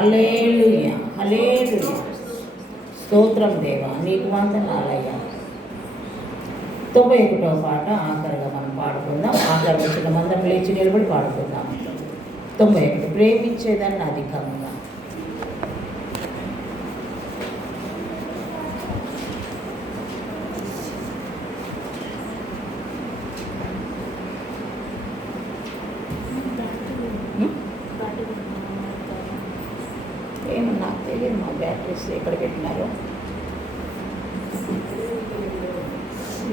హల్లెలూయా హల్లెలూయా. స్తోత్రం దేవా, నీకు వందనాలయ్యా. 91వ పాట ఆఖరిగా మనం పాడుకుందాం. ఆఖరి వచ్చిన మందరం లేచి నిలబడి పాడుకుందాం. 91 ప్రేమించేదాన్ని అధికంగా. ఏమో నాకు తెలియదు, మా బ్యాటరీస్ ఎక్కడ పెట్టినారో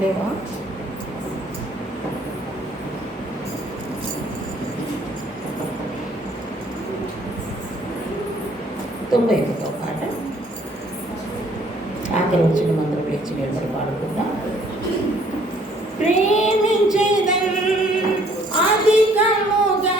లేవా. తొంభై ఒకటో పాట ఆఖరి వచ్చిన మందరం లేచి నిలబడి పాడుకుందాం. ప్రేమించేదం అధికముగా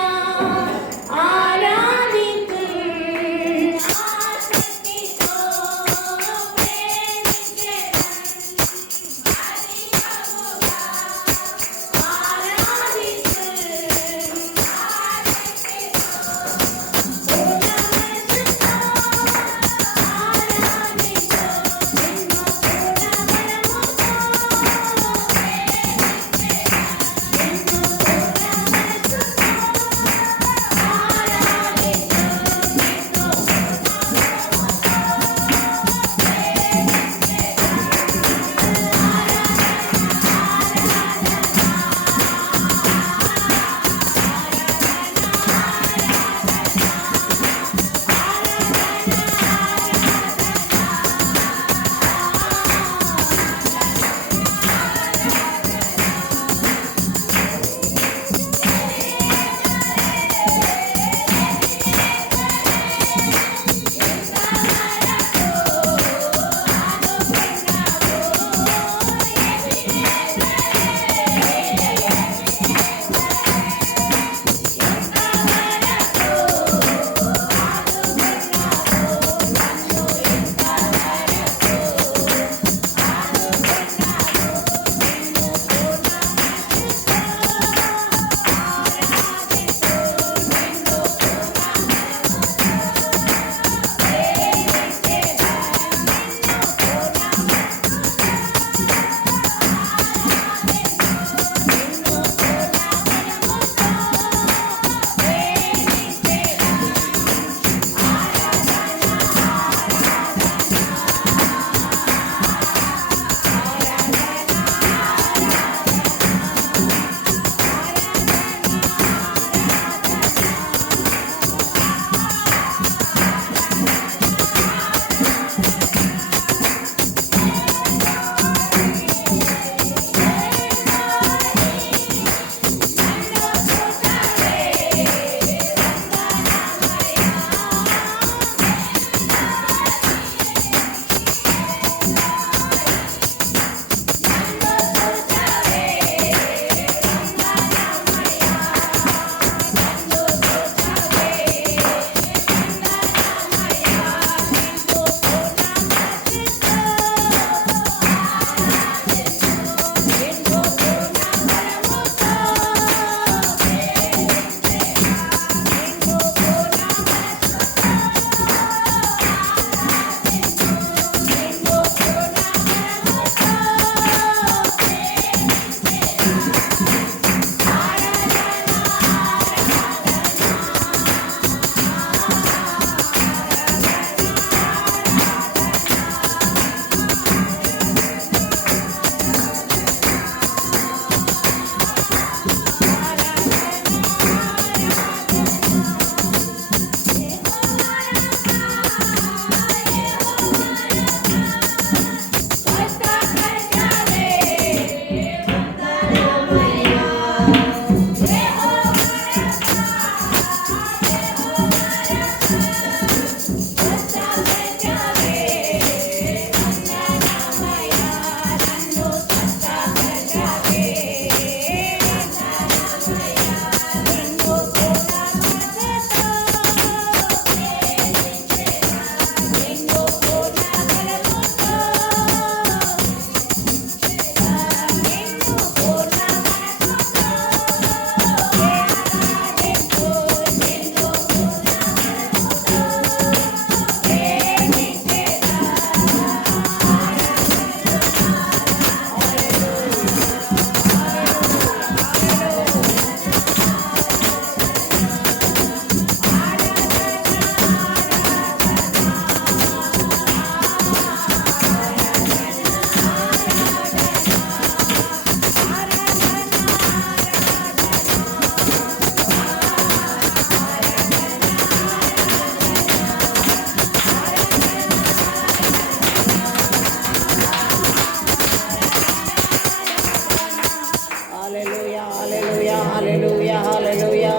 Hallelujah, hallelujah, hallelujah.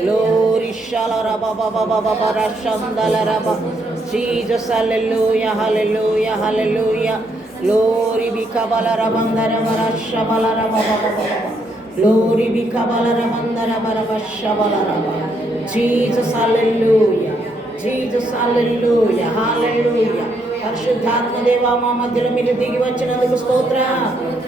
Glory, shalarabababababara, shandalaraba. Jesus, hallelujah, hallelujah, hallelujah. Glory, bikabalarabandara, shabalarababababa. Glory, bikabalarabandara, shabalaraba. Jesus, hallelujah. Jesus, hallelujah, hallelujah. పరిశుద్ధాత్మ దేవ మా మధ్యలో మీరు దిగి వచ్చినందుకు స్తోత్ర.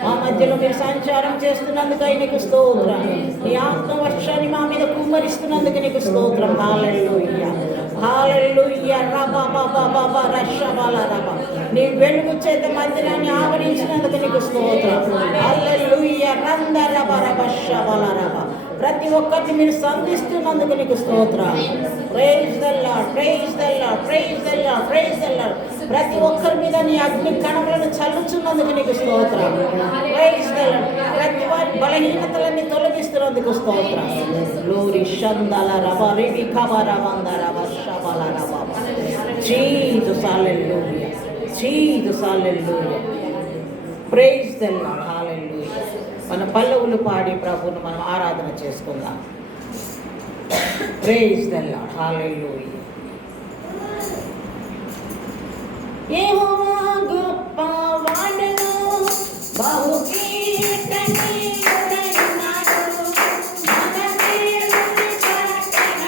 మా మధ్యలో మీరు సంచారం చేస్తున్నందుకు నీకు స్తోత్రం. నీ ఆత్మవర్షాన్ని మా మీద కుమ్మరిస్తున్నందుకు నీకు స్తోత్రం. హల్లెలూయా, హల్లెలూయా. రబబబబబ రషబలరబ. నీ వెలుగు చేత మందిరాన్ని ఆవరించినందుకు నీకు స్తోత్రం. హల్లెలూయా. రందరబరబషబలరబ. ప్రతి ఒక్కరిని మీరు సంధిస్తున్నందుకు నీకు స్తోత్రం. Praise the Lord, praise the Lord, praise the Lord, praise the Lord. ప్రతి ఒక్కరి మీద నీ అగ్ని కణములను చల్లుచున్నందుకు నీకు స్తోత్రం. Praise the Lord. ప్రతి వారి బలహీనతలన్నీ తొలగిస్తున్నందుకు స్తోత్రం. గ్లోరీ షందల రబ రిబి కబర వందర వర్షబల రబ. Jesus hallelujah, Jesus hallelujah. Praise the Lord, hallelujah. మన పల్లవులు పాడి ప్రభువును మనం ఆరాధన చేసుకుందాం. Praise the Lord, hallelujah. యెహోవా గొప్పవాడును, బహు కీర్తనీయుడైనాడు. మన దేవుని పట్టణ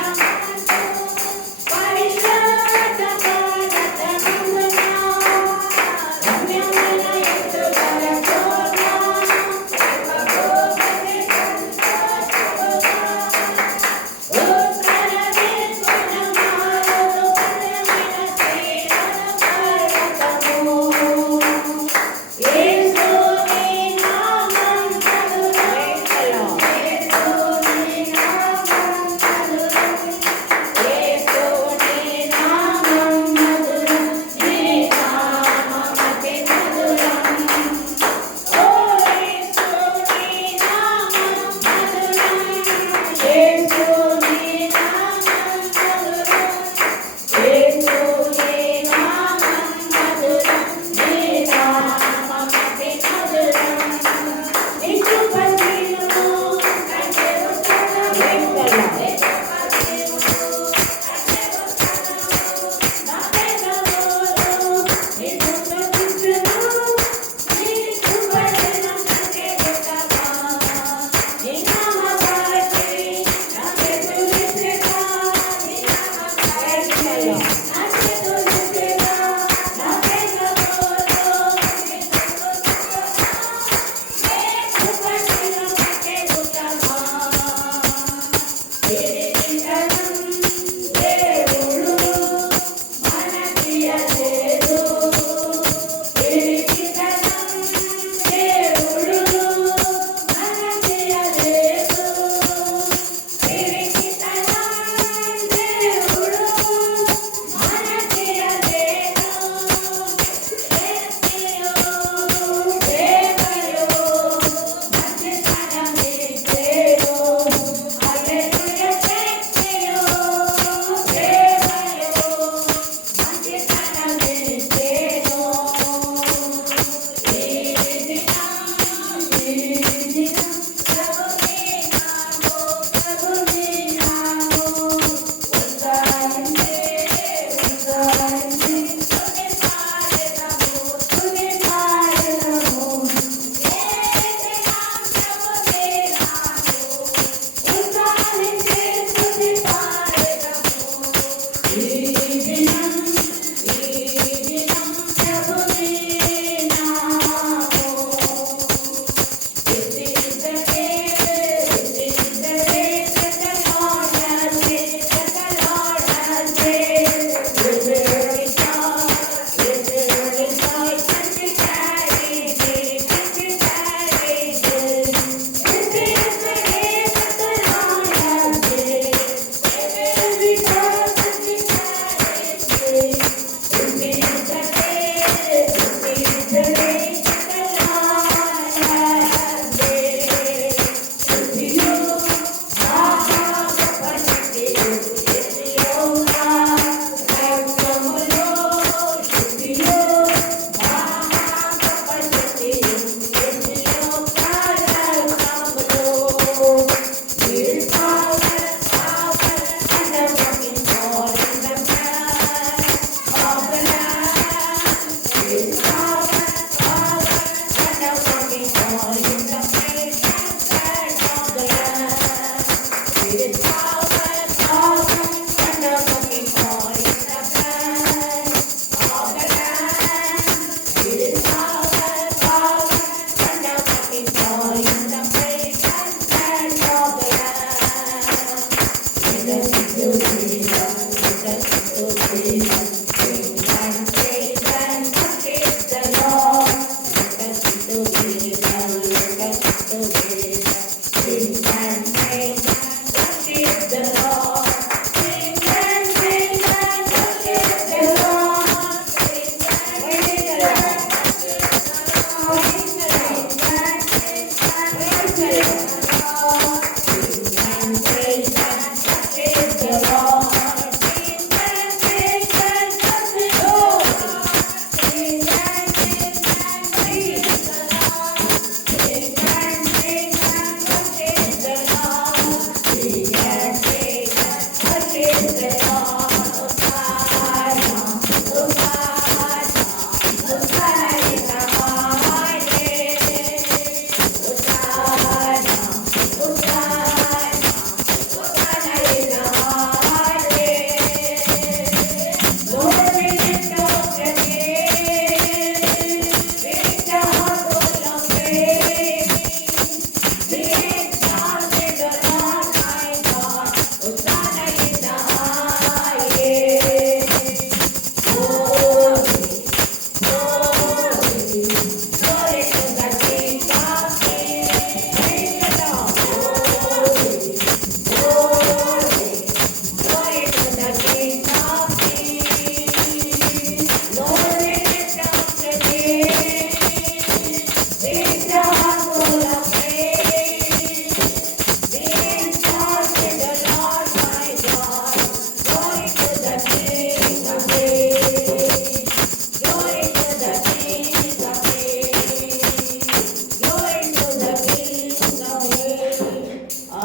పరిశుద్ధ పర్వతమందున రమ్యమైన ఎత్తుగల చోట యేసు నీ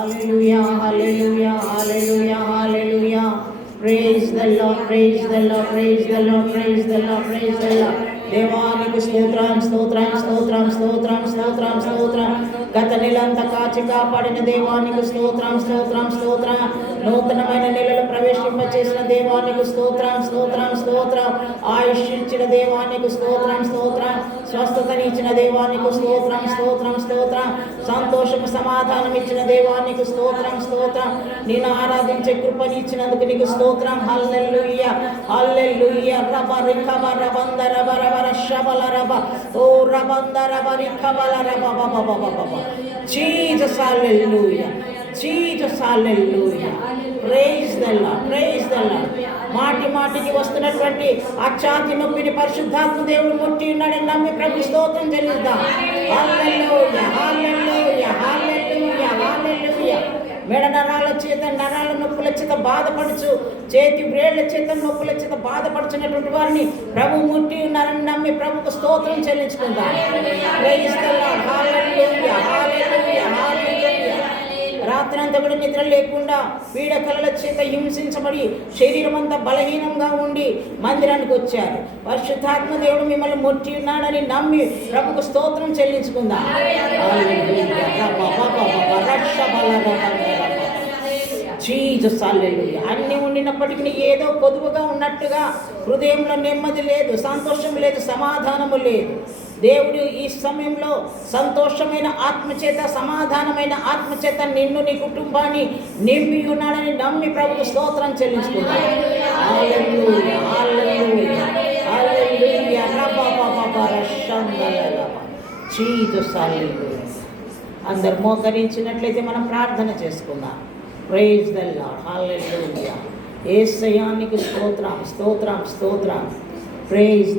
hallelujah hallelujah hallelujah hallelujah. Praise the Lord, praise the Lord, praise the Lord, praise the Lord, praise the Lord. దేవానికి స్తోత్రం స్తోత్రం స్తోత్రం స్తోత్రం స్తోత్రం స్తోత్రం. గత నెలంతా కాచి కాపాడిన దేవానికి స్తోత్రం స్తోత్రం స్తోత్రం. నూతనమైన నెలలు ప్రవేశింపచేసిన దేవానికి స్తోత్రం స్తోత్రం స్తోత్రం. ఆయుష్ ఇచ్చిన దేవానికి స్తోత్రం స్తోత్రం. స్వస్థతనిచ్చిన దేవానికి స్తోత్రం స్తోత్రం స్తోత్రం. సంతోషం సమాధానం ఇచ్చిన దేవానికి స్తోత్రం స్తోత్రం. నేను ఆరాధించే కృపనిచ్చినందుకు నీకు స్తోత్రం. Hallelujah hallelujah. రబ రికబ రబందర బరబర శబల రబ ఓ రబందర బరికబల రబ బబ బబ బబ. Jesus hallelujah Jesus hallelujah. Praise the Lord, praise the Lord. మాటి మాటికి వస్తున్నటువంటి ఆ ఛాతి నొప్పిని పరిశుద్ధాత్మ దేవుడు ముట్టి ఉన్నాడని నమ్మి ప్రభు స్తోత్రం చెల్లిద్దాం. హల్లెలూయా హల్లెలూయా హల్లెలూయా హల్లెలూయా. మెడ నరాల చేత నరాల నొప్పుల చేత బాధపడుచు, చేతి బ్రేళ్ల చేత నొప్పుల చేత బాధపడుచున్నటువంటి వారిని ప్రభు ముట్టి ఉన్నారని నమ్మి ప్రభుకు స్తోత్రం చెల్లించుకుందాం. Praise the Lord. Hallelujah hallelujah hallelujah. రాత్రంతా కూడా నిద్ర లేకుండా పీడకలల చేత హింసించబడి శరీరం అంతా బలహీనంగా ఉండి మందిరానికి వచ్చారు. పరిశుద్ధాత్మ దేవుడు మిమ్మల్ని ముట్టి ఉన్నాడని నమ్మి ప్రభుకు స్తోత్రం చెల్లించుకుందాం. జీసస్ హల్లెలూయా. అన్నీ ఉండినప్పటికీ ఏదో పొదుపుగా ఉన్నట్టుగా హృదయంలో నెమ్మది లేదు, సంతోషం లేదు, సమాధానము లేదు. దేవుడు ఈ సమయంలో సంతోషమైన ఆత్మచేత, సమాధానమైన ఆత్మచేత నిన్ను నీ కుటుంబాన్ని నింపి ఉన్నాడని నమ్మి ప్రభుకు స్తోత్రం చెల్లించుకున్నాడు. హల్లెలూయా హల్లెలూయా హల్లెలూయా. జీసస్ హల్లెలూయా. అందరు మోకరించినట్లయితే మనం ప్రార్థన చేసుకుందాం. Praise the Lord. హల్లెలూయా. యేసయ్యానికి స్తోత్రం స్తోత్రం స్తోత్రం. ప్రైజ్